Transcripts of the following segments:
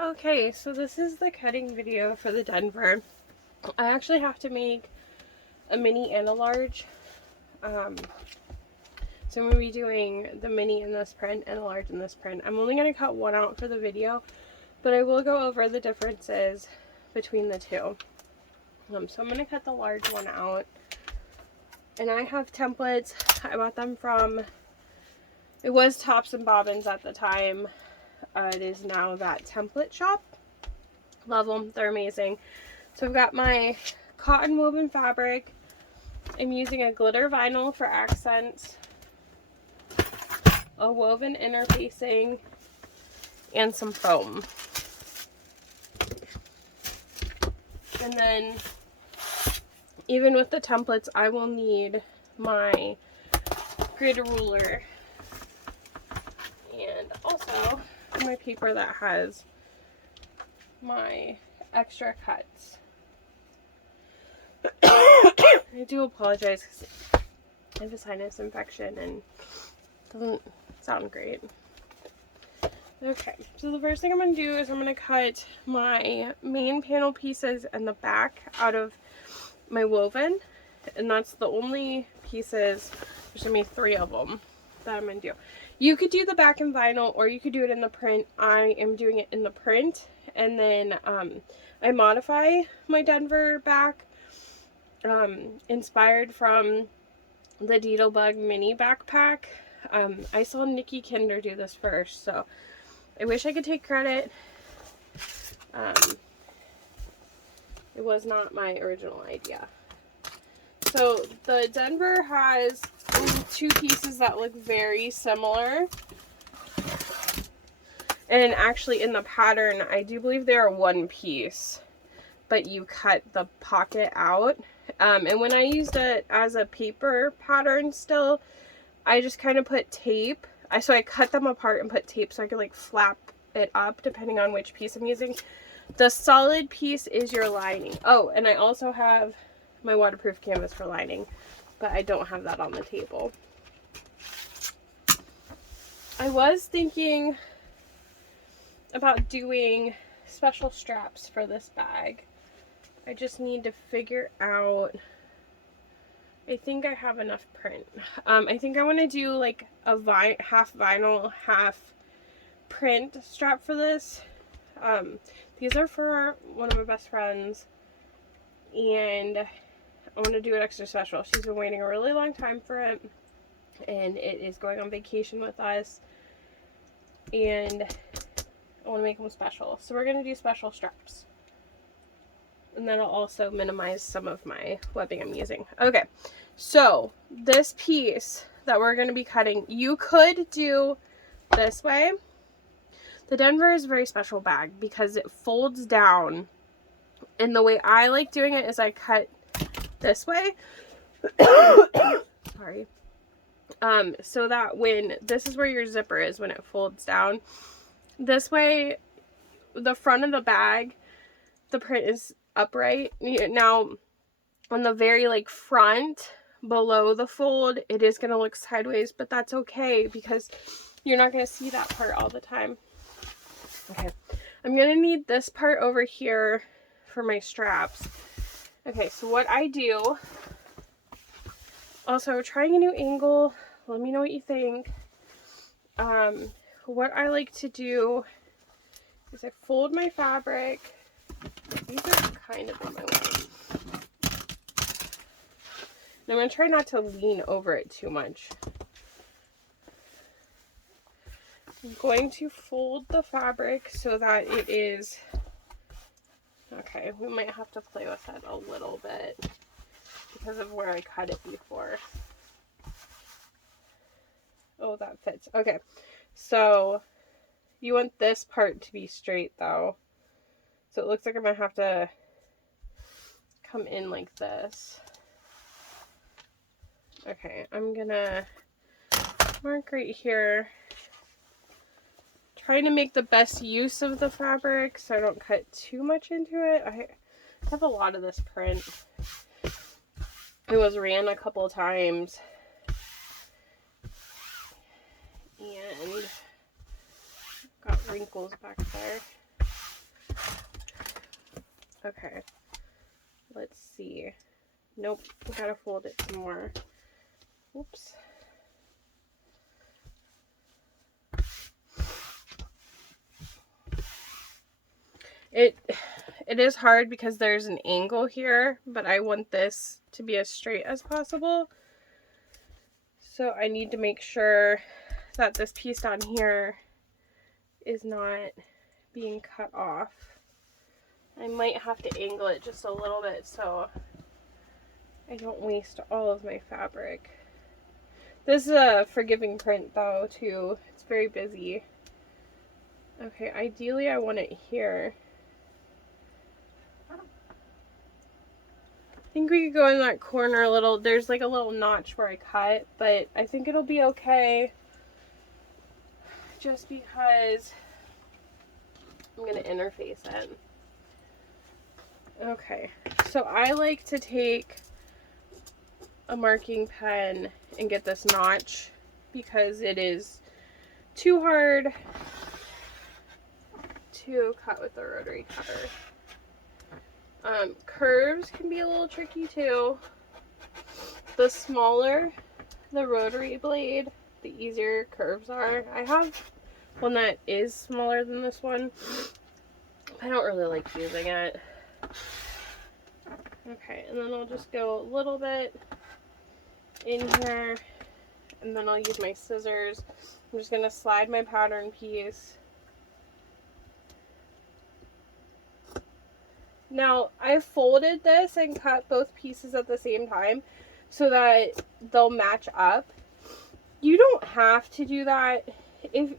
Okay, so this is the cutting video for the Denver. I actually have to make a mini and a large. So I'm going to be doing the mini in this print and a large in this print. I'm only going to cut one out for the video, but I will go over the differences between the two. So I'm going to cut the large one out. And I have templates. I bought them from, it was Tops and Bobbins at the time. It is now That Template Shop. Love them. They're amazing. So I've got my cotton woven fabric. I'm using a glitter vinyl for accents, a woven interfacing, and some foam. And then, even with the templates, I will need my grid ruler and also my paper that has my extra cuts. I do apologize because I have a sinus infection and it doesn't sound great. Okay, so the first thing I'm going to do is I'm going to cut my main panel pieces and the back out of my woven, and that's the only pieces. There's going to be 3 of them that I'm going to do. You could do the back in vinyl or you could do it in the print. I am doing it in the print, and then I modify my Denver back inspired from the Deedlebug mini backpack. I saw Nikki Kinder do this first, so I wish I could take credit. It was not my original idea. So the Denver has 2 pieces that look very similar. And actually in the pattern, I do believe they are 1 piece, but you cut the pocket out. And when I used it as a paper pattern still, I just kind of put tape. So I cut them apart and put tape so I could like flap it up depending on which piece I'm using. The solid piece is your lining. Oh, and I also have my waterproof canvas for lining, but I don't have that on the table. I was thinking about doing special straps for this bag. I just need to figure out, I think I have enough print. I think I want to do like a half vinyl, half print strap for this. These are for one of my best friends, and I want to do it extra special. She's been waiting a really long time for it, and it is going on vacation with us, and I want to make them special. So we're going to do special straps. And that'll also minimize some of my webbing I'm using. Okay, so this piece that we're going to be cutting, you could do this way. The Denver is a very special bag because it folds down. And the way I like doing it is I cut this way. Sorry. So that when, this is where your zipper is when it folds down. This way, the front of the bag, the print is upright. Now, on the very like front, below the fold, it is going to look sideways, but that's okay because you're not going to see that part all the time. Okay, I'm going to need this part over here for my straps. Okay, so what I do, also trying a new angle, let me know what you think. What I like to do is I fold my fabric. These are kind of in my way. And I'm going to try not to lean over it too much. I'm going to fold the fabric so that it is, okay, we might have to play with it a little bit because of where I cut it before. Oh, that fits. Okay, so you want this part to be straight though. So it looks like I'm going to have to come in like this. Okay, I'm going to mark right here. Trying to make the best use of the fabric so I don't cut too much into it. I have a lot of this print. It was ran a couple of times. And got wrinkles back there. Okay. Let's see. Nope, we gotta fold it some more. Oops. It is hard because there's an angle here, but I want this to be as straight as possible. So I need to make sure that this piece down here is not being cut off. I might have to angle it just a little bit so I don't waste all of my fabric. This is a forgiving print though too. It's very busy. Okay, ideally I want it here. I think we could go in that corner a little. There's like a little notch where I cut, but I think it'll be okay just because I'm going to interface it. Okay, so I like to take a marking pen and get this notch because it is too hard to cut with the rotary cutter. Curves can be a little tricky too. The smaller the rotary blade, the easier curves are. I have one that is smaller than this one. I don't really like using it. Okay, and then I'll just go a little bit in here, and then I'll use my scissors. I'm just going to slide my pattern piece. Now, I folded this and cut both pieces at the same time so that they'll match up. You don't have to do that,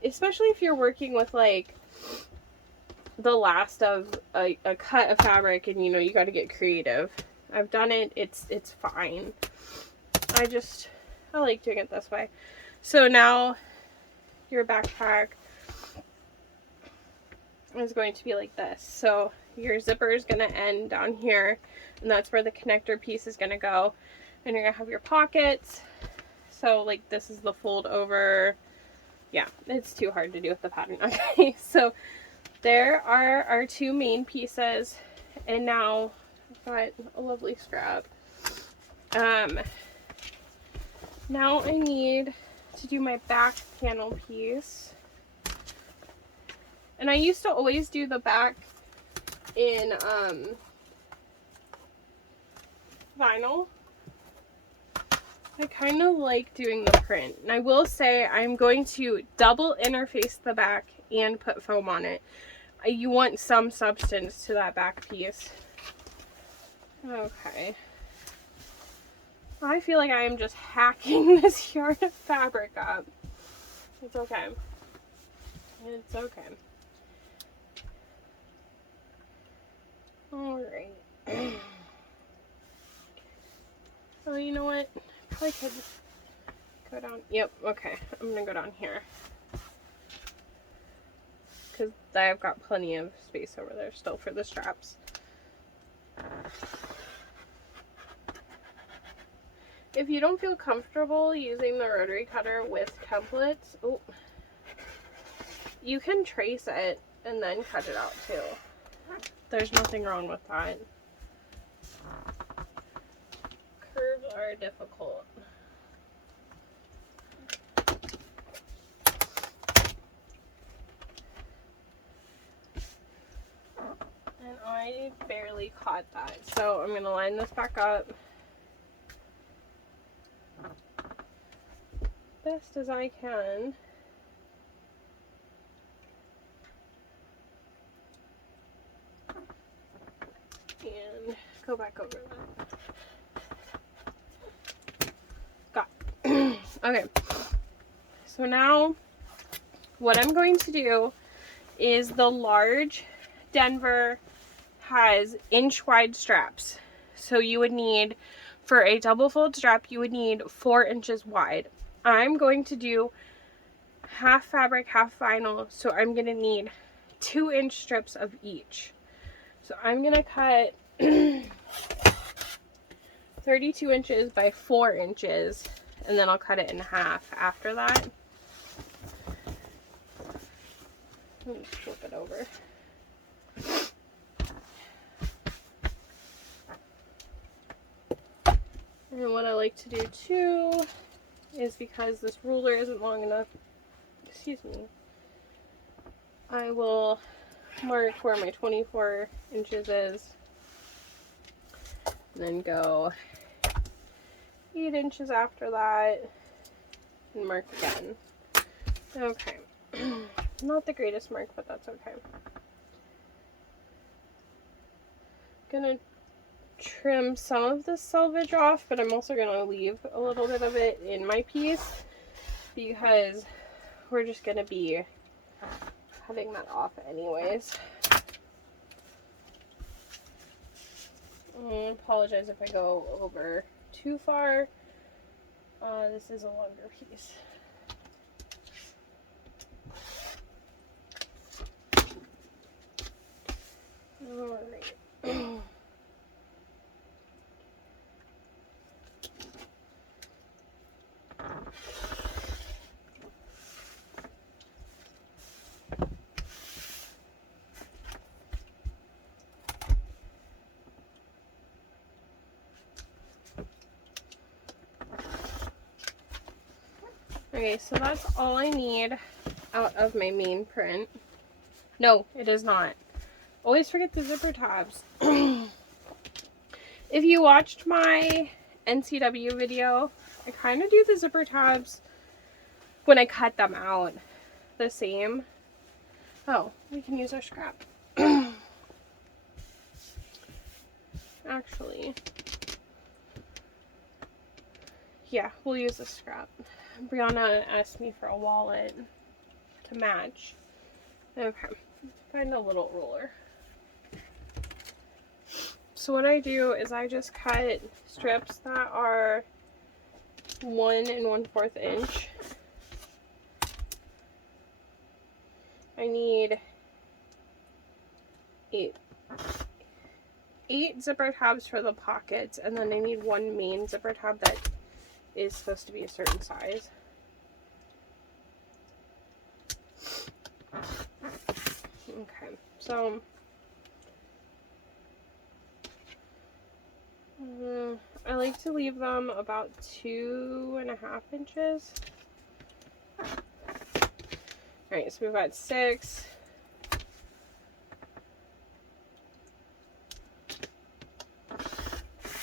especially if you're working with like the last of a cut of fabric and you got to get creative. I've done it. It's fine. I like doing it this way. So now your backpack is going to be like this. So your zipper is going to end down here, and that's where the connector piece is going to go. And you're going to have your pockets. So like this is the fold over. Yeah, it's too hard to do with the pattern. Okay, so there are our two main pieces, and now I've got a lovely scrap. Now I need to do my back panel piece. And I used to always do the back in vinyl. I kind of like doing the print. And I will say I'm going to double interface the back and put foam on it. You want some substance to that back piece. Okay. I feel like I am just hacking this yard of fabric up. It's okay. It's okay. Alright. Oh, you know what? Probably could go down. Yep, okay. I'm gonna go down here. Because I've got plenty of space over there still for the straps. If you don't feel comfortable using the rotary cutter with templates, you can trace it and then cut it out too. There's nothing wrong with that. Curves are difficult. And I barely caught that. So I'm going to line this back up best as I can. And go back over that. Got it. Okay. So now what I'm going to do is the large Denver has inch wide straps. So you would need, for a double fold strap, you would need 4 inches wide. I'm going to do half fabric, half vinyl, so I'm going to need 2-inch strips of each. So I'm going to cut 32 inches by 4 inches, and then I'll cut it in half after that. Let me flip it over. And what I like to do too is, because this ruler isn't long enough, excuse me, I will mark where my 24 inches is, and then go 8 inches after that, and mark again. Okay. Not the greatest mark, but that's okay. Gonna trim some of the selvage off, but I'm also gonna leave a little bit of it in my piece because we're just gonna be cutting that off anyways. I apologize if I go over too far. This is a longer piece. Alright. Okay, so that's all I need out of my main print. No, it is not. Always forget the zipper tabs. If you watched my NCW video, I kind of do the zipper tabs when I cut them out the same. Oh, we can use our scrap. Actually, yeah, we'll use the scrap. Brianna asked me for a wallet to match. Okay, find a little ruler. So what I do is I just cut strips that are 1 1/4 inch. I need 8 zipper tabs for the pockets, and then I need 1 main zipper tab that is supposed to be a certain size. Okay, so I like to leave them about 2.5 inches. Alright, so we've got 6.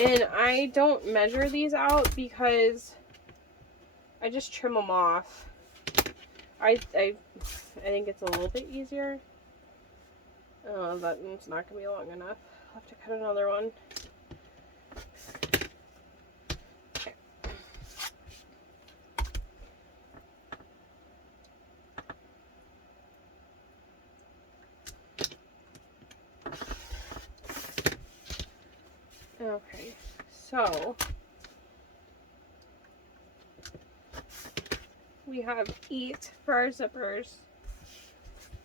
And I don't measure these out because I just trim them off. I think it's a little bit easier. Oh, that one's not going to be long enough. I'll have to cut another one. Okay. Okay, so we have 8 for our zippers,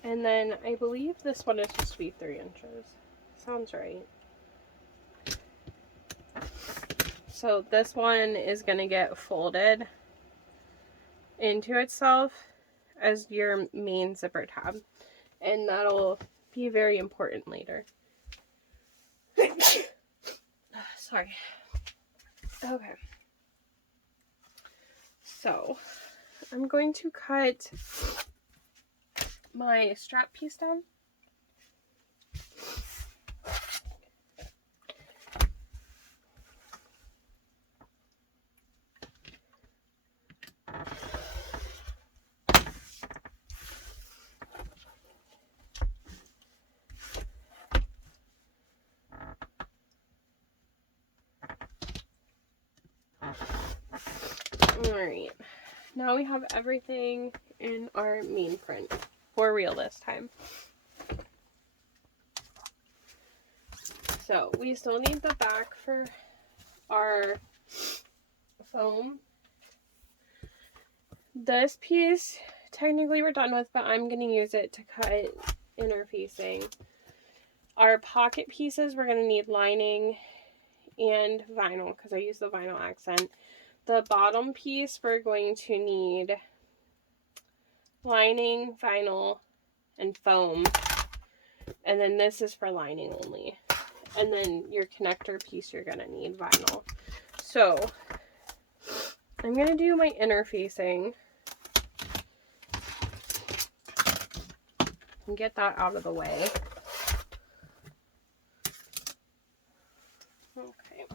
and then I believe this one is supposed to be 3 inches. Sounds right. So this one is going to get folded into itself as your main zipper tab, and that'll be very important later. Sorry. Okay. So I'm going to cut my strap piece down. Alright, now we have everything in our main print, for real this time. So we still need the back for our foam. This piece, technically we're done with, but I'm going to use it to cut interfacing. Our pocket pieces, we're going to need lining and vinyl, because I use the vinyl accent. The bottom piece, we're going to need lining, vinyl, and foam. And then this is for lining only. And then your connector piece, you're going to need vinyl. So I'm going to do my interfacing and get that out of the way. Okay.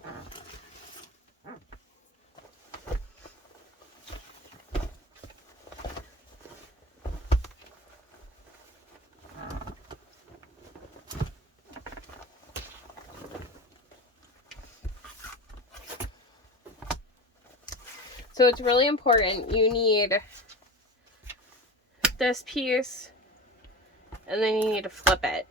So it's really important. You need this piece and then you need to flip it.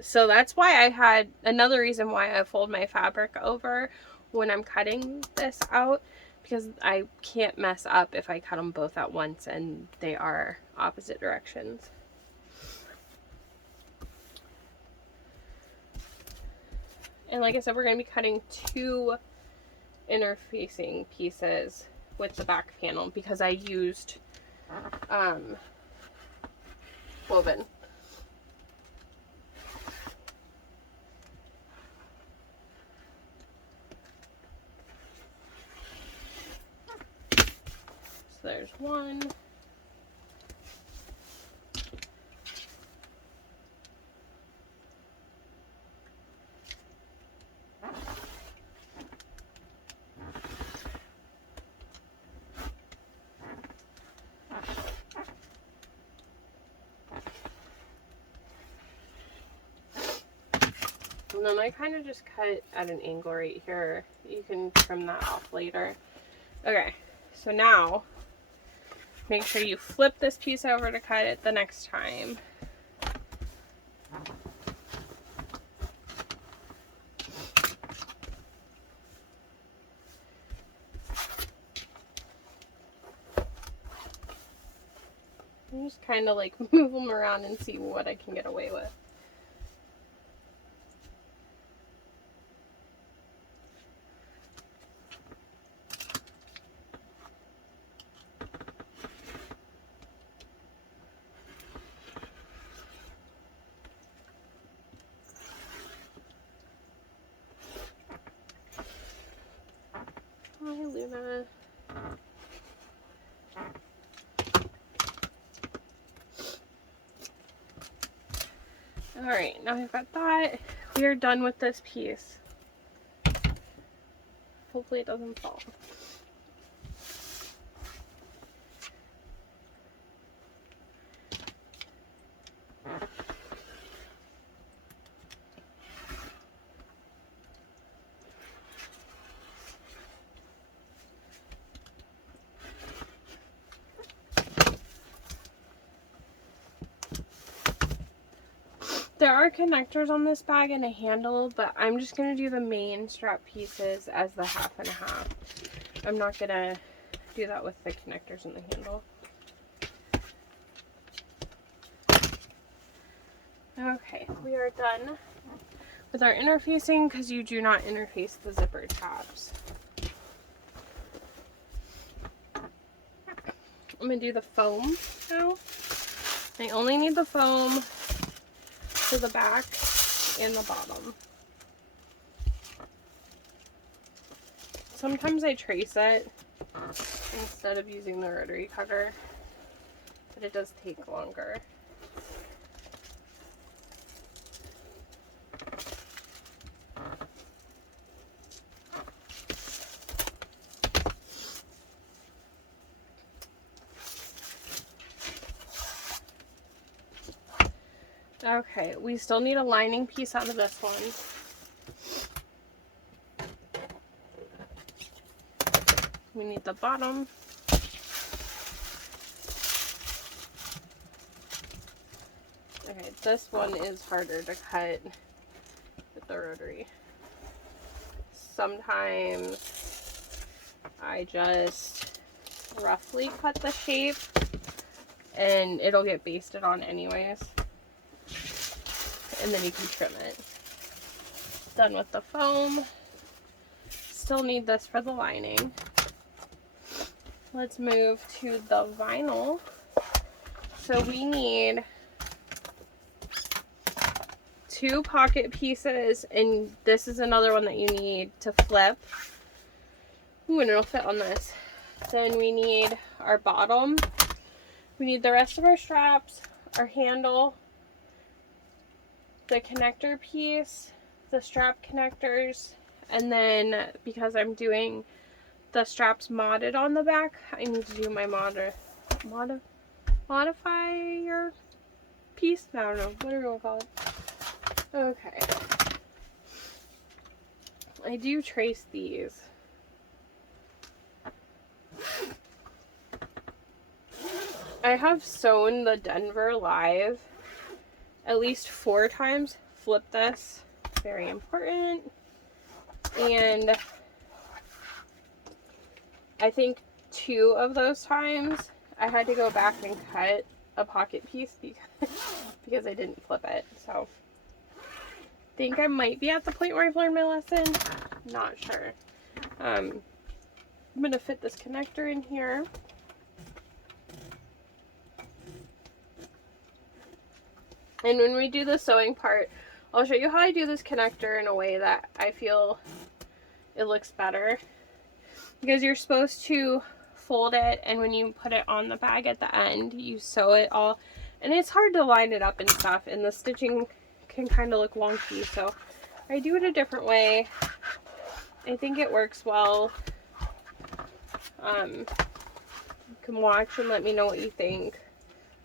So that's why I had another reason why I fold my fabric over when I'm cutting this out, because I can't mess up if I cut them both at once and they are opposite directions. And like I said, we're going to be cutting 2 interfacing pieces with the back panel because I used woven. So there's one. And then I kind of just cut at an angle right here. You can trim that off later. Okay, so now make sure you flip this piece over to cut it the next time. And just kind of like move them around and see what I can get away with. Hi, Luna. Alright, now I've got that. We are done with this piece. Hopefully it doesn't fall. There are connectors on this bag and a handle, but I'm just going to do the main strap pieces as the 1/2 and 1/2. I'm not going to do that with the connectors and the handle. Okay, we are done with our interfacing because you do not interface the zipper tabs. I'm going to do the foam now. I only need the foam to the back and the bottom. Sometimes I trace it instead of using the rotary cutter, but it does take longer. Okay, we still need a lining piece out of this one. We need the bottom. Okay, this one is harder to cut with the rotary. Sometimes I just roughly cut the shape and it'll get basted on anyways. And then you can trim it. Done with the foam. Still need this for the lining. Let's move to the vinyl. So we need 2 pocket pieces, and this is another one that you need to flip. Ooh, and it'll fit on this. Then we need our bottom. We need the rest of our straps, our handle, the connector piece, the strap connectors, and then because I'm doing the straps modded on the back, I need to do my modifier piece? I don't know. What are we going to call it? Okay. I do trace these. I have sewn the Denver live at least 4 times. Flip this. Very important. And I think 2 of those times I had to go back and cut a pocket piece because I didn't flip it. So I think I might be at the point where I've learned my lesson. Not sure. I'm going to fit this connector in here. And when we do the sewing part, I'll show you how I do this connector in a way that I feel it looks better. Because you're supposed to fold it, and when you put it on the bag at the end, you sew it all. And it's hard to line it up and stuff, and the stitching can kind of look wonky. So I do it a different way. I think it works well. You can watch and let me know what you think.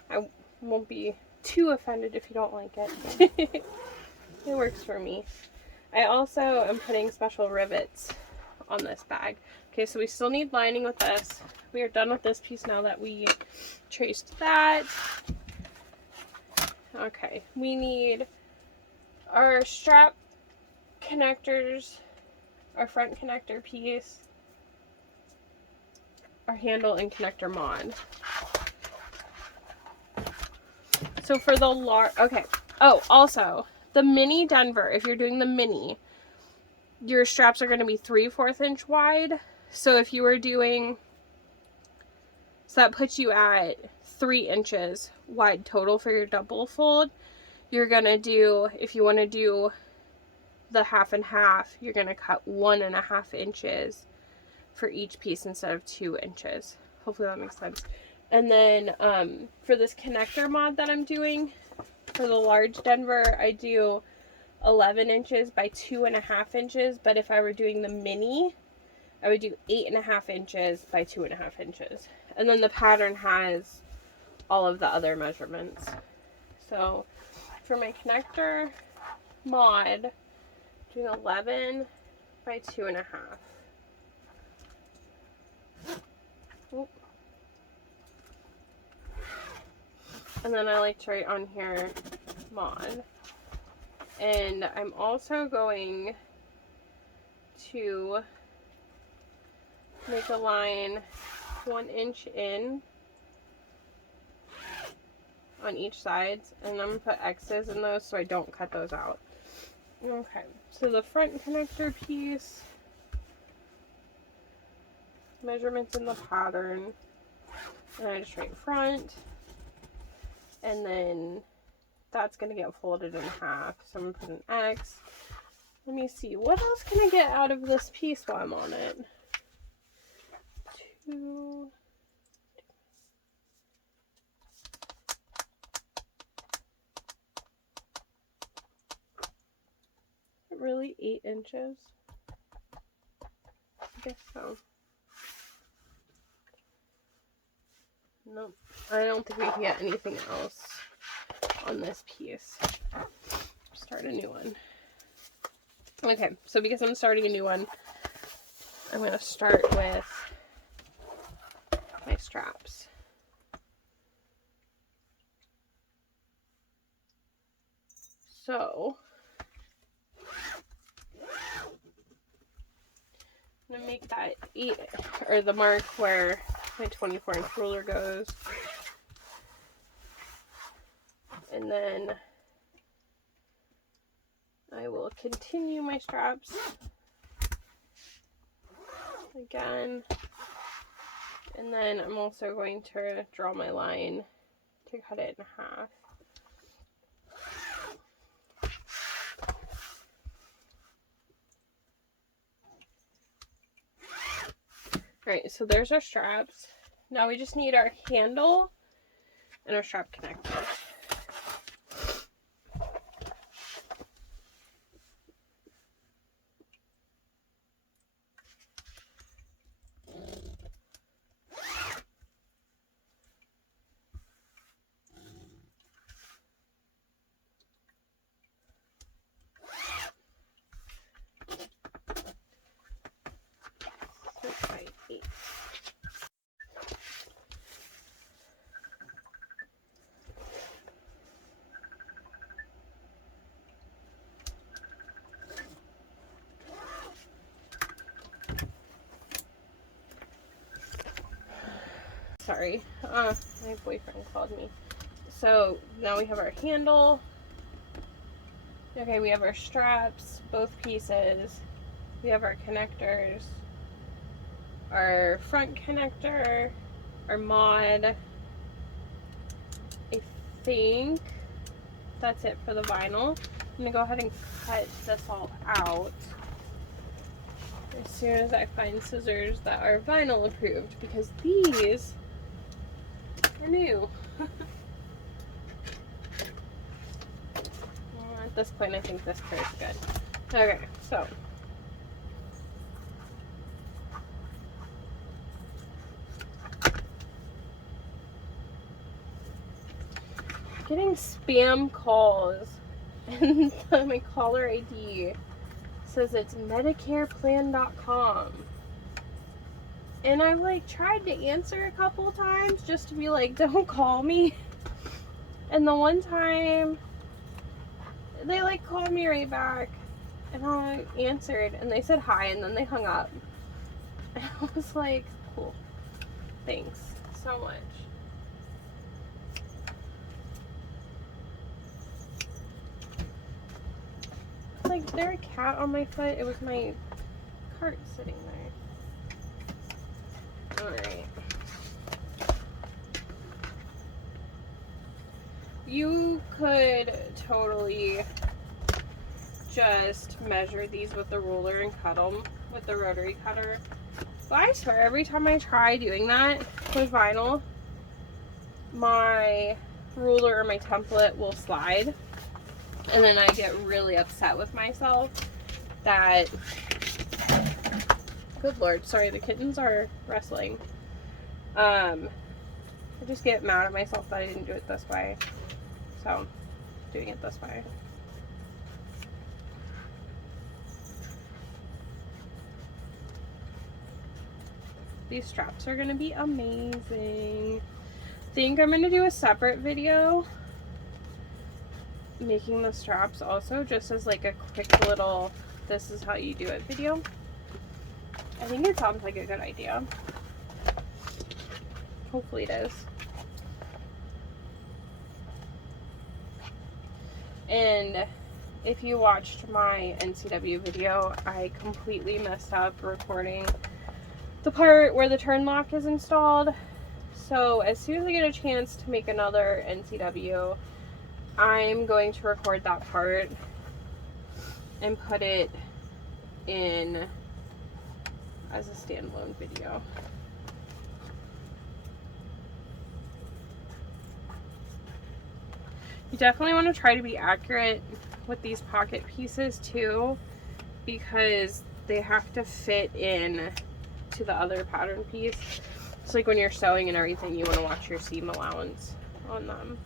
I won't be too offended if you don't like it. It works for me. I also am putting special rivets on this bag. Okay, so we still need lining with this. We are done with this piece now that we traced that. Okay, we need our strap connectors, our front connector piece, our handle and connector mod. So for the okay. Oh, also, the mini Denver, if you're doing the mini, your straps are going to be 3/4 inch wide. So if you were doing, so that puts you at 3 inches wide total for your double fold. You're going to do, if you want to do the half and half, you're going to cut 1.5 inches for each piece instead of 2 inches. Hopefully that makes sense. And then for this connector mod that I'm doing, for the large Denver, I do 11 inches by 2.5 inches. But if I were doing the mini, I would do 8.5 inches by 2.5 inches. And then the pattern has all of the other measurements. So for my connector mod, doing 11 by 2.5. Oop. And then I like to write on here mod. And I'm also going to make a line 1 inch in on each side, and I'm going to put X's in those so I don't cut those out. Okay, so the front connector piece, measurements in the pattern, and I just write front, and then that's going to get folded in half, so I'm going to put an X. Let me see, what else can I get out of this piece while I'm on it? 2. Really 8 inches? I guess so. Nope. I don't think we can get anything else on this piece. Start a new one. Okay, so because I'm starting a new one, I'm going to start with my straps. So I'm going to make that 8, or the mark where my 24-inch ruler goes. And then I will continue my straps again. And then I'm also going to draw my line to cut it in half. Alright, so there's our straps. Now we just need our handle and our strap connector. Sorry, my boyfriend called me. So now we have our handle. Okay, we have our straps, both pieces. We have our connectors, our front connector, our mod. I think that's it for the vinyl. I'm gonna go ahead and cut this all out as soon as I find scissors that are vinyl approved, because these are new. Well, at this point, I think this pair is good. Okay, so getting spam calls, and my caller ID says it's MedicarePlan.com. And I like tried to answer a couple times just to be like, don't call me. And the one time they like called me right back, and I answered and they said hi, and then they hung up. And I was like, cool, thanks so much. Like, there a cat on my foot? It was my cart sitting there. Alright. You could totally just measure these with the ruler and cut them with the rotary cutter. But I swear, every time I try doing that with vinyl, my ruler or my template will slide. And then I get really upset with myself that, good lord, sorry, the kittens are wrestling. I just get mad at myself that I didn't do it this way. So, doing it this way. These straps are gonna be amazing. I think I'm gonna do a separate video making the straps also, just as like a quick little this is how you do it video. I think it sounds like a good idea. Hopefully it is. And if you watched my NCW video, I completely messed up recording the part where the turn lock is installed. So as soon as I get a chance to make another NCW, I'm going to record that part and put it in as a standalone video. You definitely want to try to be accurate with these pocket pieces too, because they have to fit in to the other pattern piece. It's like when you're sewing and everything, you want to watch your seam allowance on them.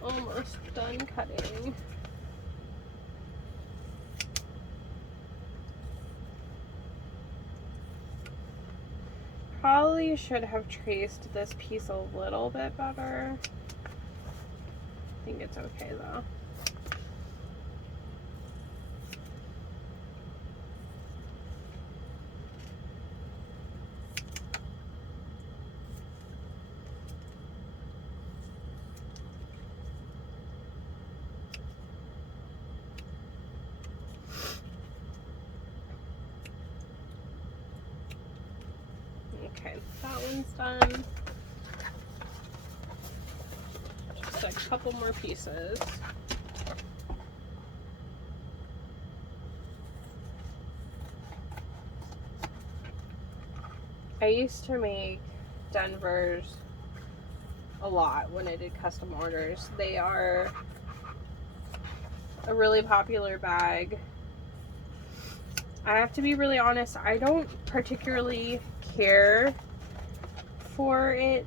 Almost done cutting. Probably should have traced this piece a little bit better. I think it's okay though. Okay, that one's done. Just a couple more pieces. I used to make Denver's a lot when I did custom orders. They are a really popular bag. I have to be really honest, I don't particularly care for it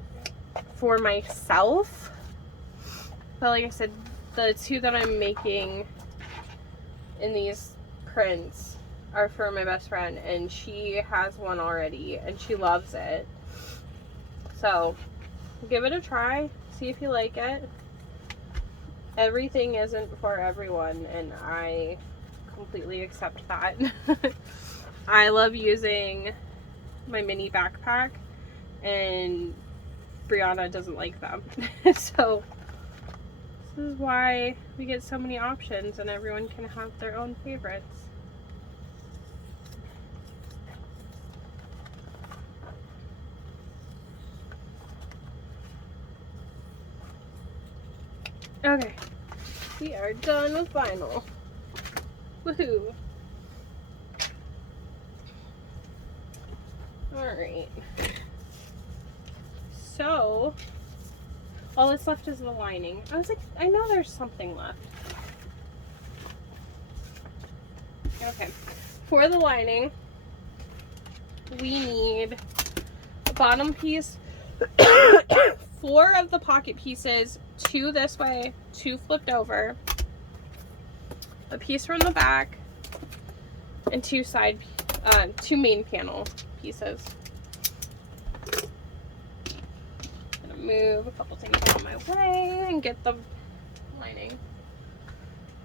for myself. But like I said, the two that I'm making in these prints are for my best friend, and she has one already and she loves it. So give it a try, see if you like it. Everything isn't for everyone, and I completely accept that. I love using my mini backpack, and Brianna doesn't like them. So this is why we get so many options and everyone can have their own favorites. Okay, we are done with vinyl. Woohoo! Alright. So, all that's left is the lining. I was like, I know there's something left. Okay. For the lining, we need a bottom piece, 4 of the pocket pieces, 2 this way, 2 flipped over, a piece from the back, and 2 main panel pieces. I'm gonna move a couple things out of my way and get the lining.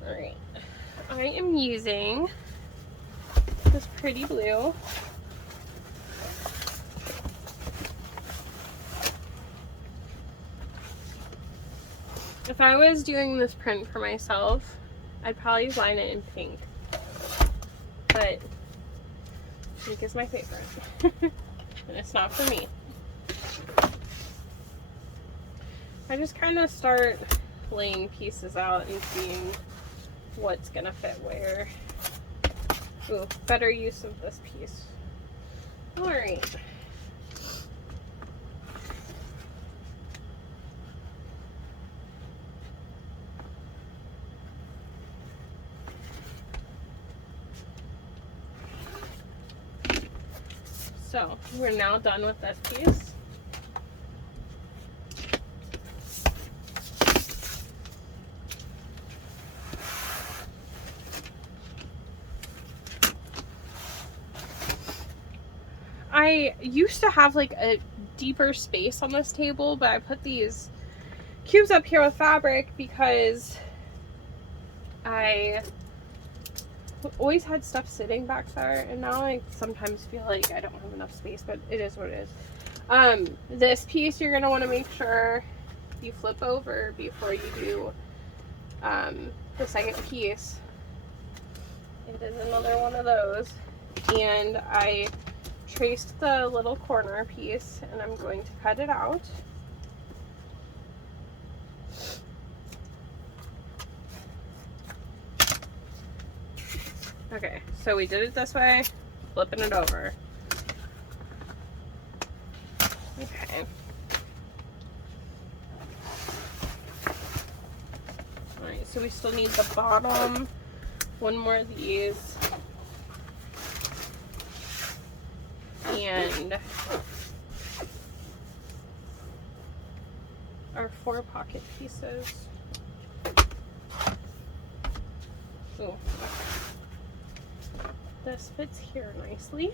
Alright, I am using this pretty blue. If I was doing this print for myself, I'd probably line it in pink. But pink is my favorite. And it's not for me. I just kind of start laying pieces out and seeing what's gonna fit where. Ooh, better use of this piece. Alright. So, we're now done with this piece. I used to have like a deeper space on this table, but I put these cubes up here with fabric because I always had stuff sitting back there, and now I sometimes feel like I don't have enough space, but it is what it is. This piece you're going to want to make sure you flip over before you do the second piece. It is another one of those, and I traced the little corner piece and I'm going to cut it out. Okay, so we did it this way, flipping it over. Okay. Alright, so we still need the bottom, one more of these, and our 4 pocket pieces. Oh, okay. This fits here nicely.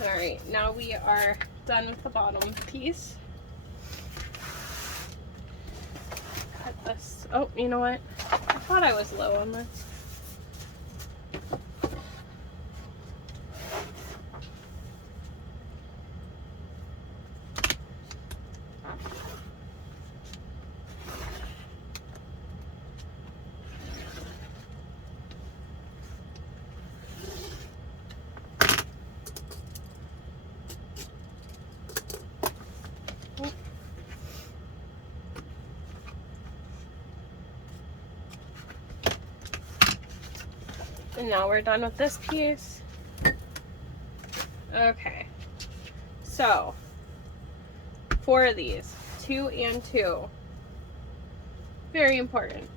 Alright, now we are done with the bottom piece. Cut this Oh, you know what? I thought I was low on this. And now we're done with this piece. Okay, so 4 of these, 2 and 2, very important.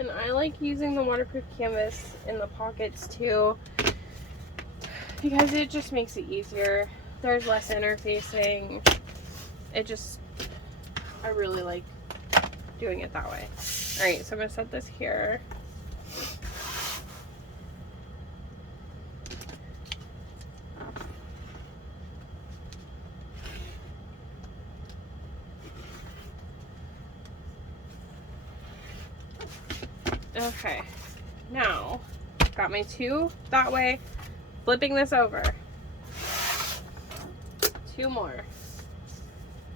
And I like using the waterproof canvas in the pockets too, because it just makes it easier. There's less interfacing. I really like doing it that way. All right, so I'm gonna set this here. Okay, now got my 2 that way, flipping this over. 2 more.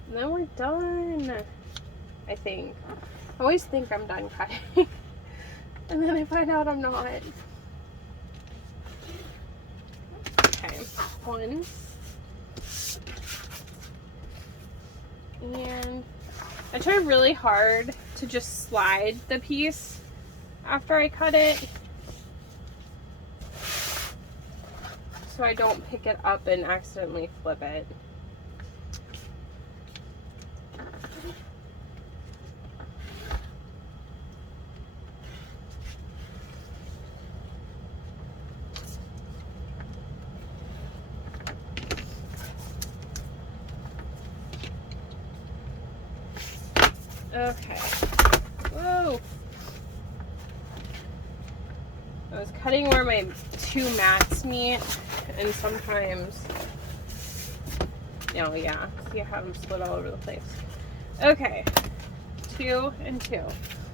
And then we're done, I think. I always think I'm done cutting. And then I find out I'm not. Okay, 1. And I try really hard to just slide the piece after I cut it, so I don't pick it up and accidentally flip it. Okay. Whoa. I was cutting where my 2 mats meet, and sometimes, oh yeah, see I have them split all over the place. Okay, 2 and 2.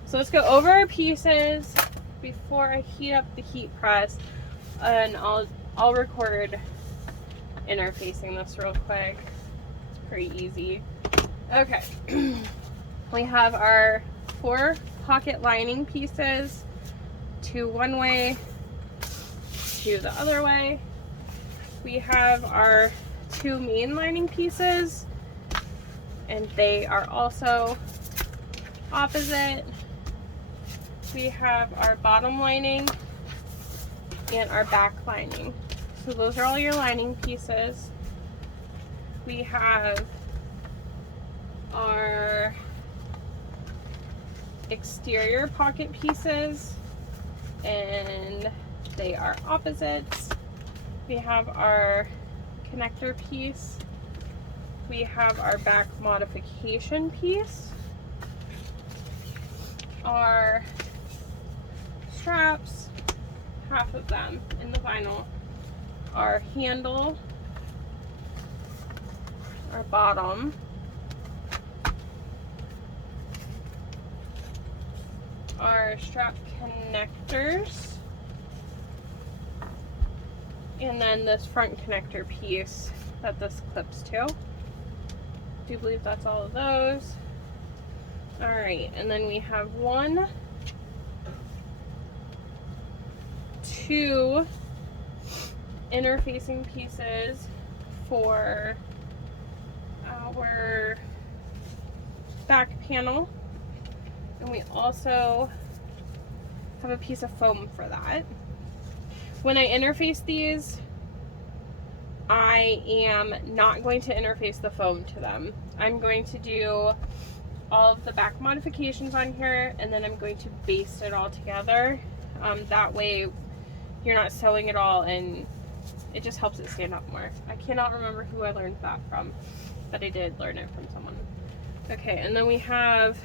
So let's go over our pieces before I heat up the heat press, and I'll record interfacing this real quick. It's pretty easy. Okay. We have our 4 pocket lining pieces, 2 one way, 2 the other way. We have our 2 main lining pieces, and they are also opposite. We have our bottom lining and our back lining. So those are all your lining pieces. We have our exterior pocket pieces, and they are opposites. We have our connector piece. We have our back modification piece. Our straps, half of them in the vinyl. Our handle, our bottom, our strap connectors, and then this front connector piece that this clips to. I do believe that's all of those. All right, and then we have 1, 2 interfacing pieces for our back panel, and we also have a piece of foam for that. When I interface these, I am not going to interface the foam to them. I'm going to do all of the back modifications on here, and then I'm going to baste it all together. That way you're not sewing it all, and it just helps it stand up more. I cannot remember who I learned that from, but I did learn it from someone. Okay, and then we have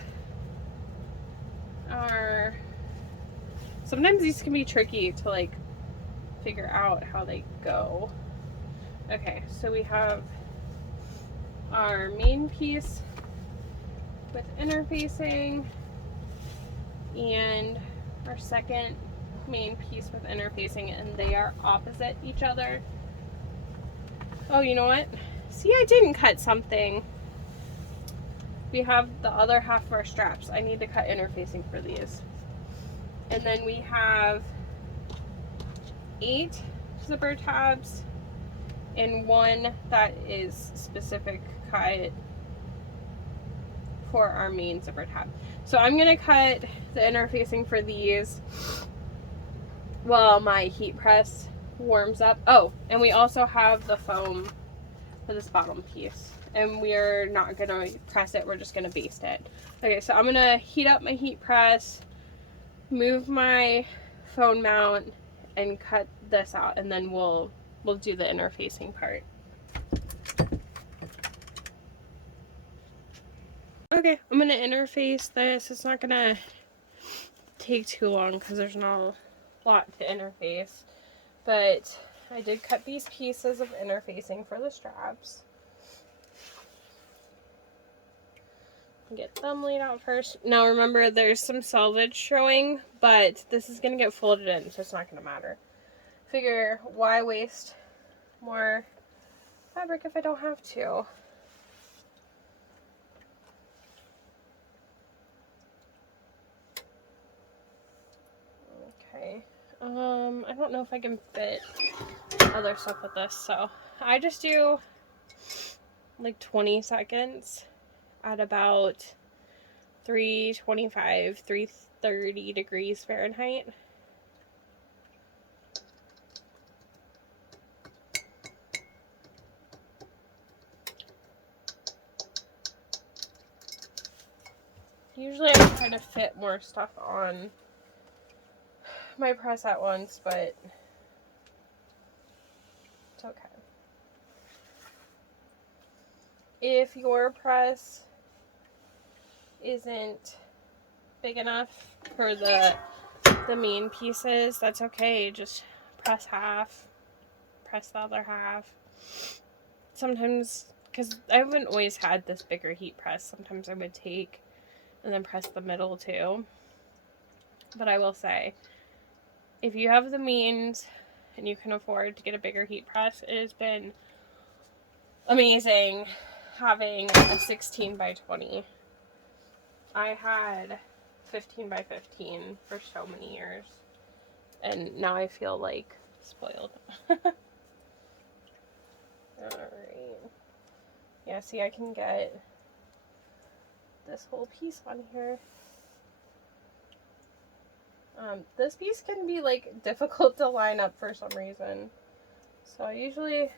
our, sometimes these can be tricky to like figure out how they go. Okay, so we have our main piece with interfacing and our second main piece with interfacing, and they are opposite each other. Oh, you know what? See, I didn't cut something. We have the other half of our straps. I need to cut interfacing for these. And then we have 8 zipper tabs and 1 that is specific cut for our main zipper tab. So I'm going to cut the interfacing for these while my heat press warms up. Oh, and we also have the foam for this bottom piece. And we're not going to press it, we're just going to baste it. Okay, so I'm going to heat up my heat press, move my phone mount, and cut this out, and then we'll do the interfacing part. Okay, I'm going to interface this. It's not going to take too long because there's not a lot to interface. But I did cut these pieces of interfacing for the straps. Get them laid out first. Now remember, there's some selvage showing, but this is going to get folded in, so it's not going to matter. Figure, why waste more fabric if I don't have to? Okay. I don't know if I can fit other stuff with this, so I just do like 20 seconds at about 325, 330 degrees Fahrenheit. Usually I try to fit more stuff on my press at once, but it's okay. If your press isn't big enough for the main pieces, that's okay. Just press half, press the other half. Sometimes, because I haven't always had this bigger heat press, sometimes I would take and then press the middle too. But I will say, if you have the means and you can afford to get a bigger heat press, it has been amazing having a 16 by 20. I had 15 by 15 for so many years, and now I feel like spoiled. Alright. Yeah, see, I can get this whole piece on here. This piece can be like difficult to line up for some reason, so I usually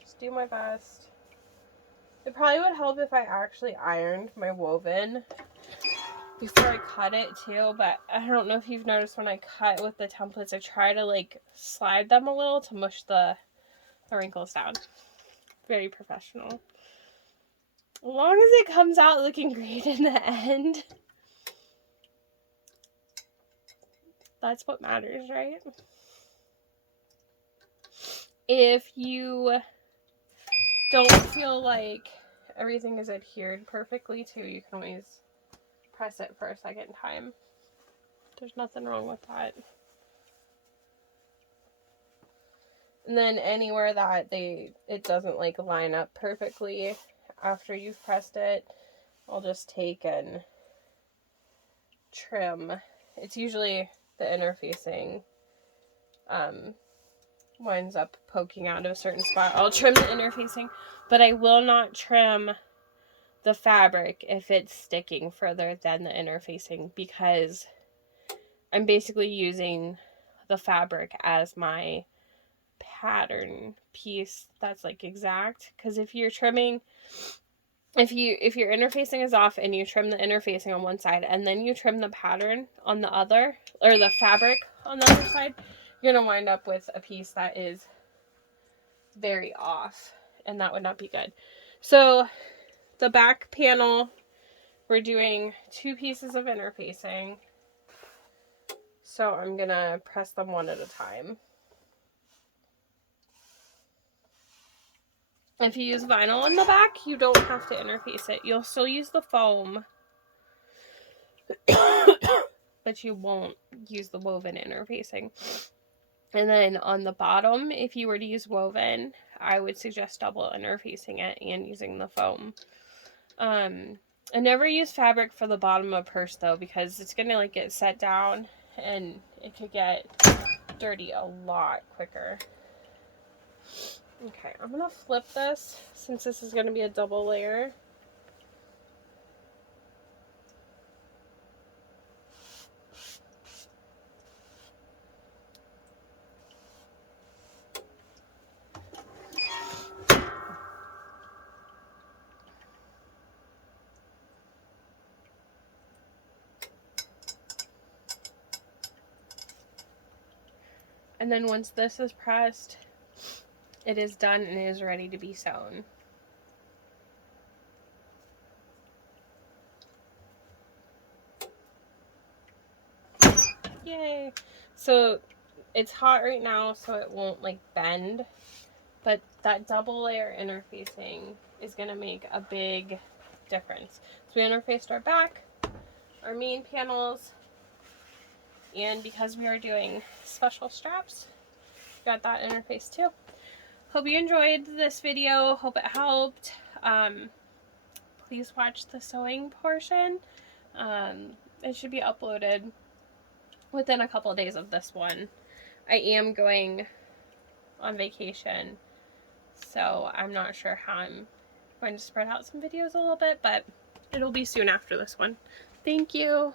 just do my best. It probably would help if I actually ironed my woven before I cut it too, but I don't know if you've noticed when I cut with the templates, I try to like slide them a little to mush the wrinkles down. Very professional. As long as it comes out looking great in the end, that's what matters, right? If you don't feel like everything is adhered perfectly to, you can always press it for a second time. There's nothing wrong with that. And then anywhere that it doesn't like line up perfectly after you've pressed it, I'll just take and trim. It's usually the interfacing winds up poking out of a certain spot. I'll trim the interfacing, but I will not trim the fabric if it's sticking further than the interfacing, because I'm basically using the fabric as my pattern piece that's like exact. Because if you're trimming, if your interfacing is off and you trim the interfacing on one side and then you trim the pattern on the other, or the fabric on the other side, you're gonna wind up with a piece that is very off, and that would not be good. So the back panel, we're doing 2 pieces of interfacing, so I'm gonna press them one at a time. If you use vinyl in the back, you don't have to interface it. You'll still use the foam, but you won't use the woven interfacing. And then on the bottom, if you were to use woven, I would suggest double interfacing it and using the foam. I never use fabric for the bottom of purse though, because it's gonna like get set down and it could get dirty a lot quicker. Okay, I'm gonna flip this since this is gonna be a double layer. And then once this is pressed, it is done and it is ready to be sewn. Yay! So it's hot right now, so it won't like bend, but that double layer interfacing is gonna make a big difference. So we interfaced our back, our main panels, and because we are doing special straps, got that interface too. Hope you enjoyed this video. Hope it helped. Please watch the sewing portion. It should be uploaded within a couple of days of this one. I am going on vacation, so I'm not sure how I'm going to spread out some videos a little bit, but it'll be soon after this one. Thank you.